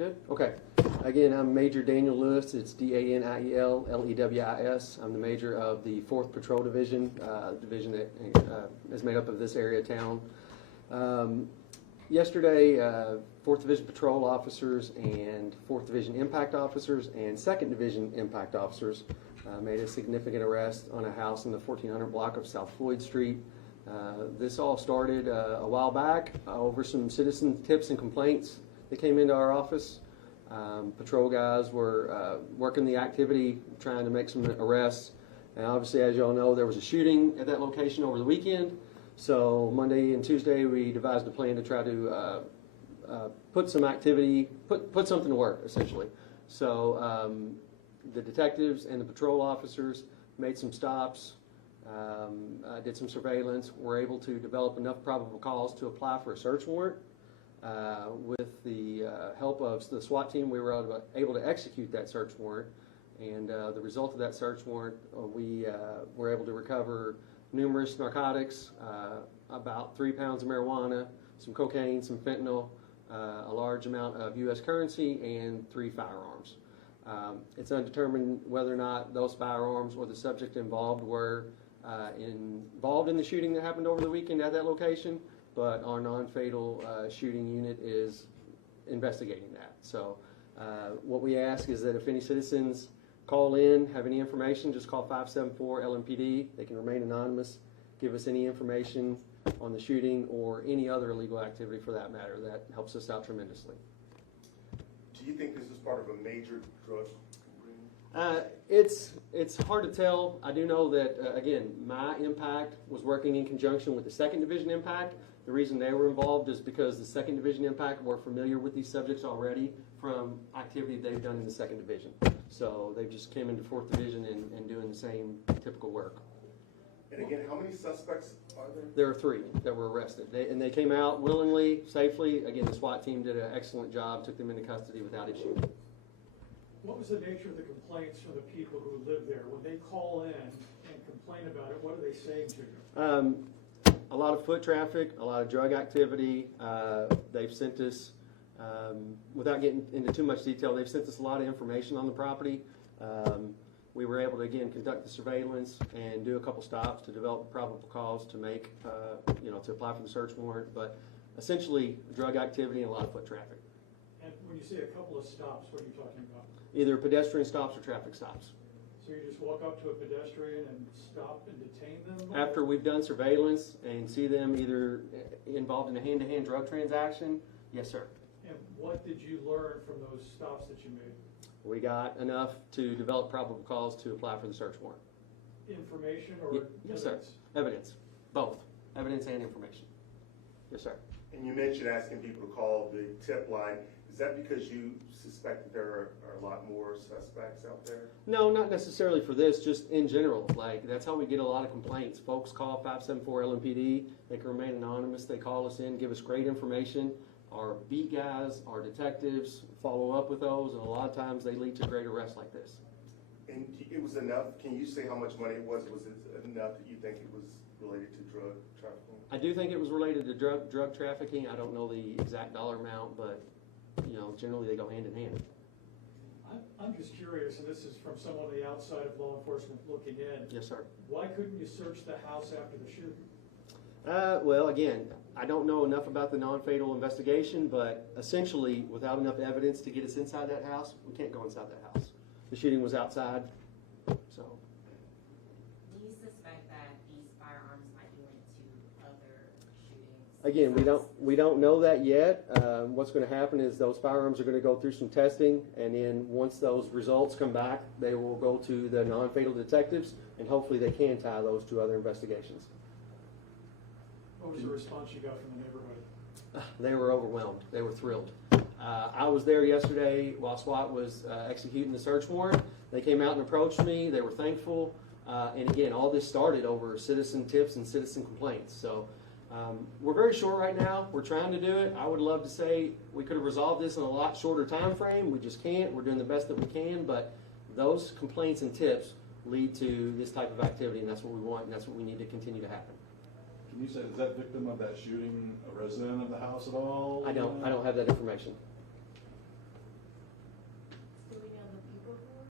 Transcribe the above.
Good. Okay. Again, I'm Major Daniel Lewis. It's Daniel Lewis. I'm the major of the 4th Patrol Division, division that is made up of this area of town. Yesterday, 4th Division Patrol officers and 4th Division Impact officers and 2nd Division Impact officers made a significant arrest on a house in the 1400 block of South Floyd Street. This all started a while back over some citizen tips and complaints that came into our office. Patrol guys were working the activity, trying to make some arrests. And obviously, as you all know, there was a shooting at that location over the weekend. So Monday and Tuesday, we devised a plan to try to put some activity, put something to work, essentially. So the detectives and the patrol officers made some stops, did some surveillance, were able to develop enough probable cause to apply for a search warrant. With the help of the SWAT team, we were able to execute that search warrant. And the result of that search warrant, we were able to recover numerous narcotics, about 3 pounds of marijuana, some cocaine, some fentanyl, a large amount of U.S. currency, and 3 firearms. It's undetermined whether or not those firearms or the subject involved were involved in the shooting that happened over the weekend at that location, but our non-fatal shooting unit is investigating that. So what we ask is that if any citizens call in, have any information, just call 574-LMPD. They can remain anonymous, give us any information on the shooting or any other illegal activity for that matter. That helps us out tremendously. Do you think this is part of a major drug ring? It's hard to tell. I do know that, again, my impact was working in conjunction with the 2nd Division Impact. The reason they were involved is because the 2nd Division Impact were familiar with these subjects already from activity they've done in the 2nd Division. So they just came into 4th Division and doing the same typical work. And again, how many suspects are there? There are 3 that were arrested. They came out willingly, safely. Again, the SWAT team did an excellent job, took them into custody without issue. What was the nature of the complaints from the people who live there? When they call in and complain about it, what are they saying to you? A lot of foot traffic, a lot of drug activity. They've sent us, without getting into too much detail, they've sent us a lot of information on the property. We were able to, again, conduct the surveillance and do a couple stops to develop probable cause to make, to apply for the search warrant. But essentially, drug activity and a lot of foot traffic. And when you say a couple of stops, what are you talking about? Either pedestrian stops or traffic stops. So you just walk up to a pedestrian and stop and detain them? After we've done surveillance and see them either involved in a hand-to-hand drug transaction, yes, sir. And what did you learn from those stops that you made? We got enough to develop probable cause to apply for the search warrant. Information or yes, evidence? Sir. Evidence. Both. Evidence and information. Yes, sir. And you mentioned asking people to call the tip line. Is that because you suspect that there are a lot more suspects out there? No, not necessarily for this, just in general. Like, that's how we get a lot of complaints. Folks call 574-LMPD. They can remain anonymous. They call us in, give us great information. Our beat guys, our detectives follow up with those, and a lot of times they lead to great arrests like this. And it was enough? Can you say how much money it was? Was it enough that you think it was related to drug trafficking? I do think it was related to drug trafficking. I don't know the exact dollar amount, but generally they go hand in hand. I'm just curious, and this is from someone on the outside of law enforcement looking in. Yes, sir. Why couldn't you search the house after the shooting? Well, again, I don't know enough about the non-fatal investigation, but essentially, without enough evidence to get us inside that house, we can't go inside that house. The shooting was outside, so. Do you suspect that these firearms might be linked to other shootings? Again, we don't know that yet. What's going to happen is those firearms are going to go through some testing, and then once those results come back, they will go to the non-fatal detectives, and hopefully they can tie those to other investigations. What was the response you got from the neighborhood? They were overwhelmed. They were thrilled. I was there yesterday while SWAT was executing the search warrant. They came out and approached me. They were thankful. And again, all this started over citizen tips and citizen complaints. So we're very short right now. We're trying to do it. I would love to say we could have resolved this in a lot shorter time frame. We just can't. We're doing the best that we can. But those complaints and tips lead to this type of activity, and that's what we want, and that's what we need to continue to happen. Can you say, is that victim of that shooting a resident of the house at all? I don't have that information.